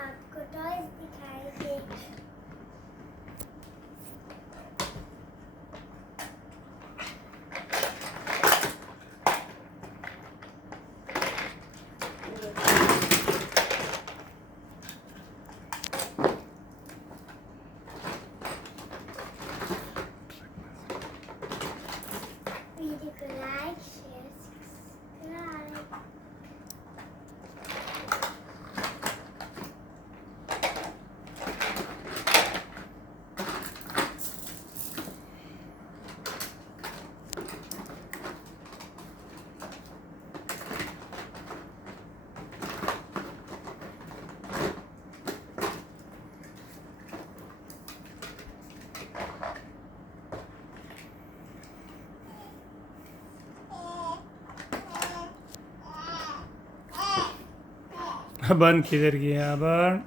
आपको टॉयज दिखाएंगे। वीडियो को लाइक शेयर सब्सक्राइब। अबन किधर गया अबन?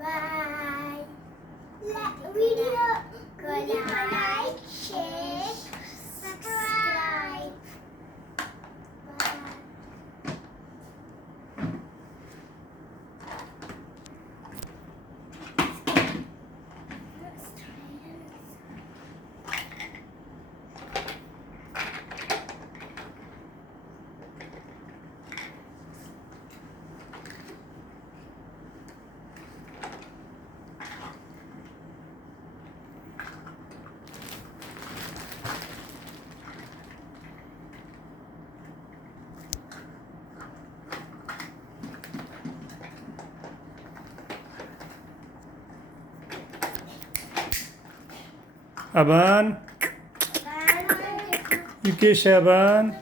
बाय। वीडियो को लाइक शेयर सब्सक्राइब। अबन युकेश अबन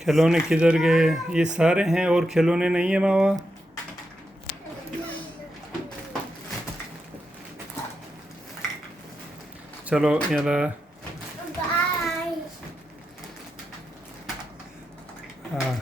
खिलौने किधर गए? ये सारे हैं और खिलौने नहीं है मावा? चलो याला बाय। हाँ